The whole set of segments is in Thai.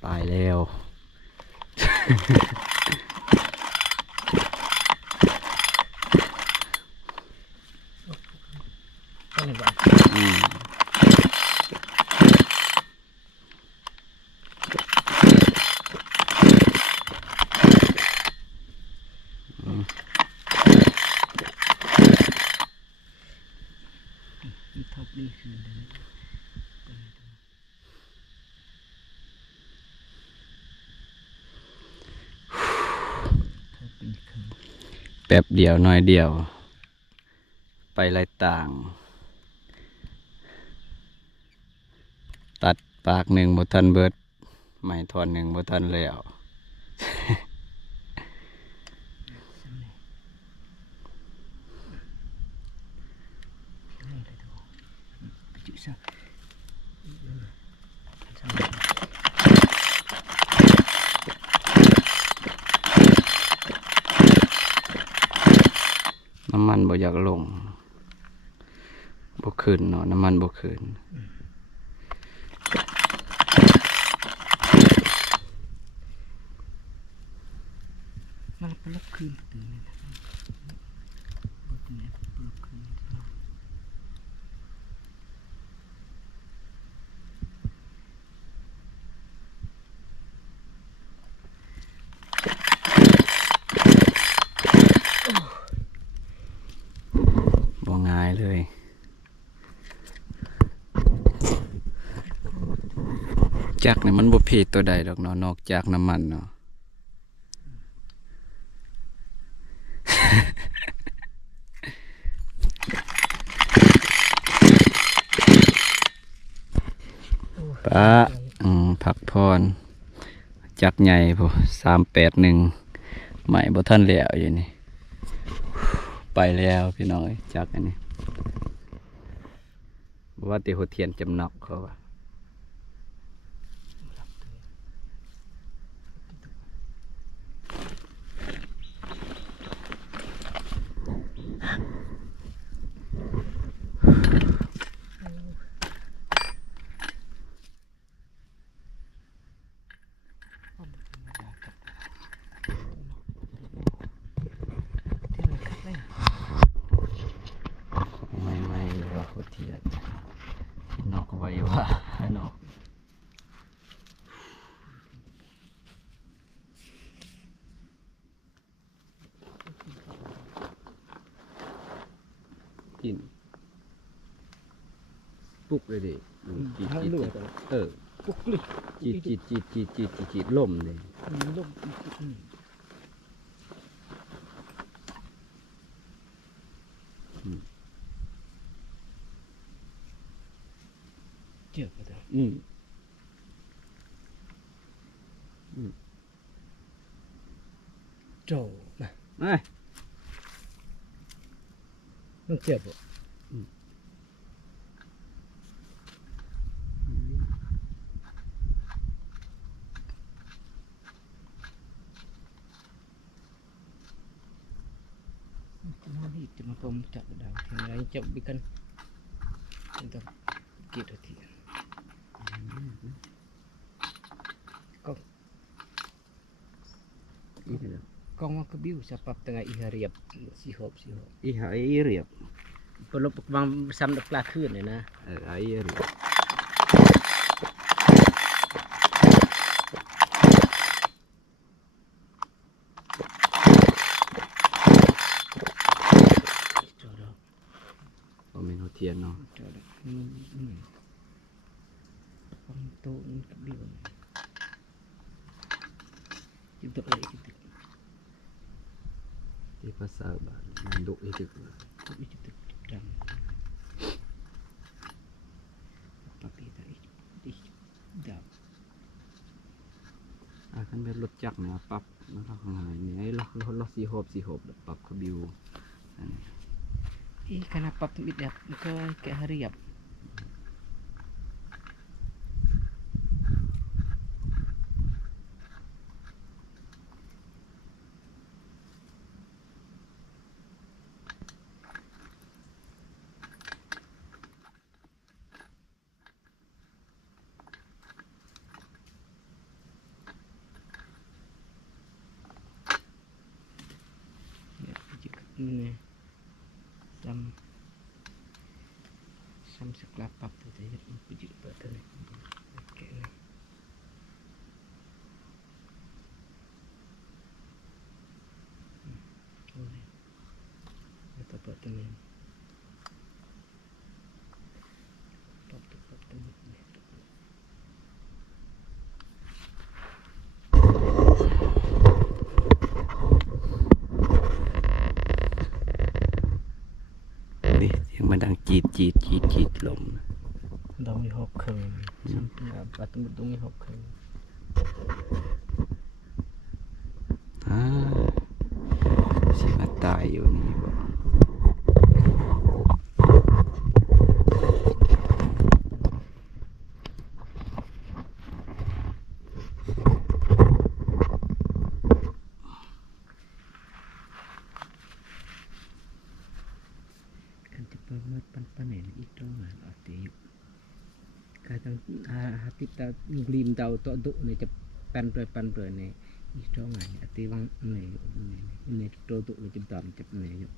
ไปแล้วแป๊บเดียวน้อยเดียวไปหลายต่างตัดปากหนึ่งบ่ทันเบิดไม้ท่อนหนึ่งบ่ทันแล้วน้ำมันบ่อยากลงบ่ขึ้นเนาะน้ำมันบ่ขึ้นมันปลุกขึ้นตื่นนะปลุกขึ้นบ่ง่ายเลยจักนี่มันบ่ผิดตัวใดดอกเนาะนอกจากน้ำมันเนาะปะพักพรจักใหญ่พอ381ใหม่บ่ทันแล้วอยู่นี่ไปแล้วพี่น้อยจักอันนี้บ่ว่าติหัวเทียนจำนอกเขาว่าไม่ว่าหัวเทียนนอกไว้ว่าเนาะกินปุกเลยดิจีปุกเลยจีล่มเลยล่มเจ็บปะจ๊ะโจมามันเจ็บบ่จะมาพมจับดาวยังไงจับบิกันuntuk gitu dia kong mau kebiu sapap tengah iha riap sihop iha riap perlu bang sam dak lakeun ni na airเทียนเนาะฟังโตนกับบิวจิตอะไรจิตที่ภาษาบ้านมันดุอีกจิตดังปะปีตาอีดับคันเป็นรถจักรเนี่ยปรับนะครับข้างในนี่ไอ้ล็อกสีหอบปรับขบิวkenapa tidak ke hariap นี่ซ้ำสกลาปับตัวเฮ็ดมันปิดเปิดตัวนี้แกะนี่โอ้ยแล้วก็เปิดตัวนี้ปับตัวนี้นี่เสียงมันดังจีดลม ดองหกครึ่งปัดตรงนี้หกครึ่ง สิมาตายอยู่นี่บ่คันจะเปิดมืดปันเนี่ยอีกตรงไหนเอาตีการต้องหาติดตากลีมเตาตัวดุเนี่ยจะปันเปรยเนี่ยอีกตรงไหนอตีวังเนี่ยตัวดุเนี่ยจะตอนจะเนี่ย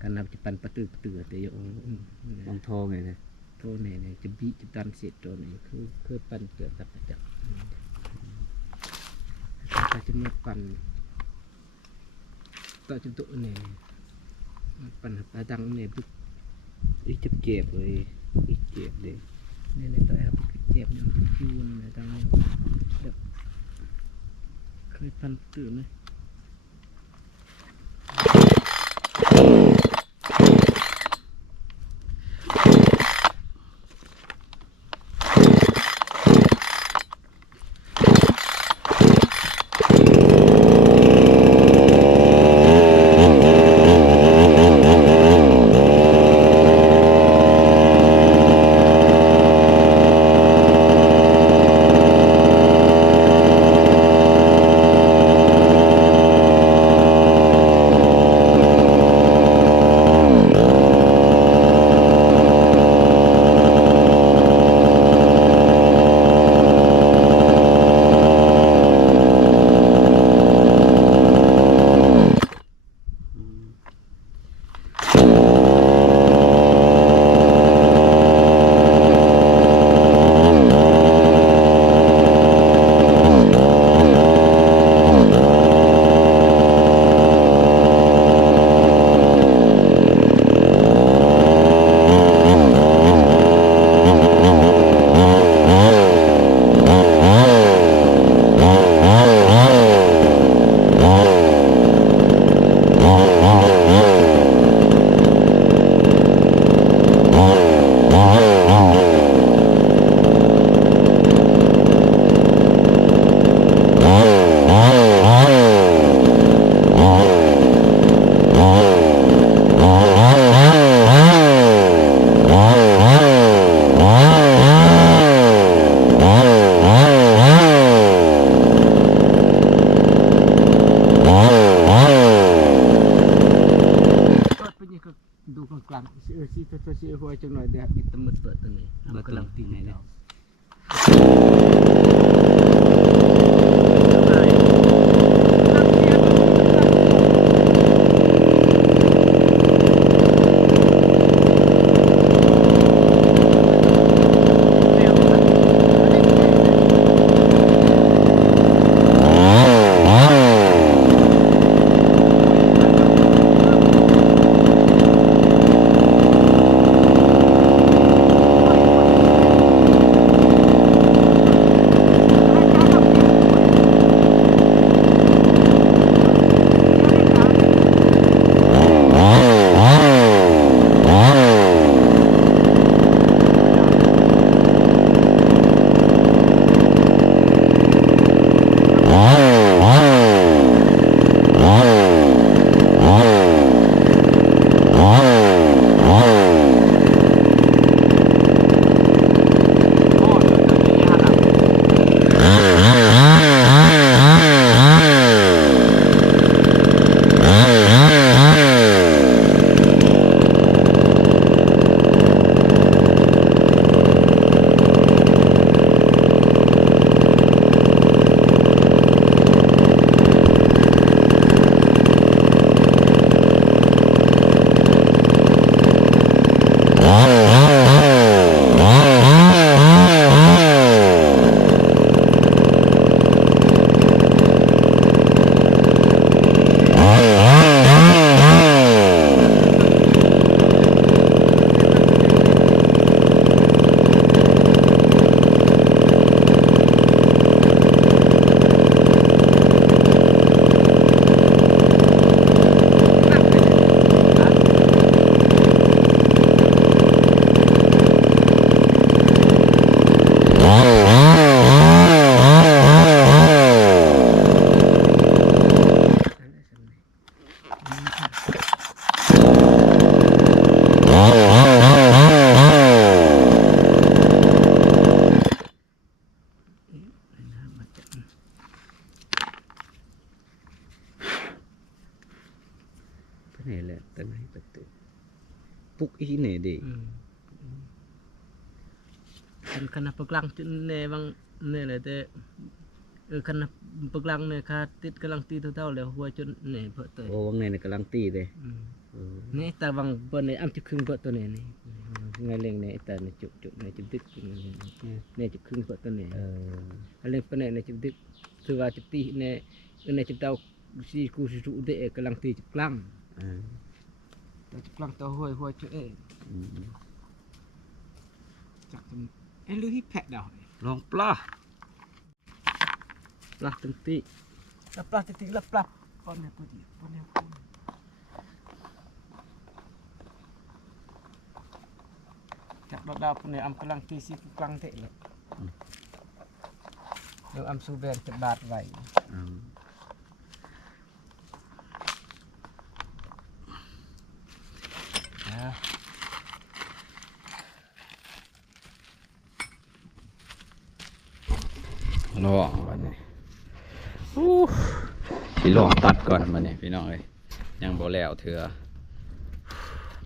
การนับจะปันประตือแต่โย ต้องโทรไงนะ ตัวเนี่ยจะบีจะตันเสร็จตัวนี้คือปันเกิดตับประจับถ้าจะมาปันต่อจุดตัวเนี่ยปันปลาดังเนี่ยปุ๊บ อีเจ็บเลยอีเจ็บเลย เนี่ยต่อครับเจ็บเนี่ยฟิวเนี่ยดังเนี่ยแบบเคยปันตื่นไหมดูกลางๆซีหัวจังหน่อยเดี๋ยวอิตมืดเปิดตัวนี้มันกำลังตีไหนแล้ว ปุกอีนี่ดิ karena peklang ne bang ne le te karena peklang ne kha tit kelang ti tu tau le hua chun ne phe te โอ้วังนี่กำลังตีเลย ne ta bang pon ne am chu khung phe to ne ni ngai leng ne ta ne chu chu ne chu dik ne chu khung phe to ne เออ leng pon ne chu dik tu wa chu ti ne ne chu tau si ku si su de kelang ti chu klang อ่า ta chu klang tau hua chu e อืม chak lu hi phe dah ลองปลา lah tenti lah tenti lah plah pon ne tu dia pon ne chak dak dah pon ne am kelang ti si klang te le lu am su ber cebat vai อืม ya ลองบัดนี้สิลองตัดก่อนบัดนี้พี่น้องเอ้ยยังบ่แล้วเถื่อ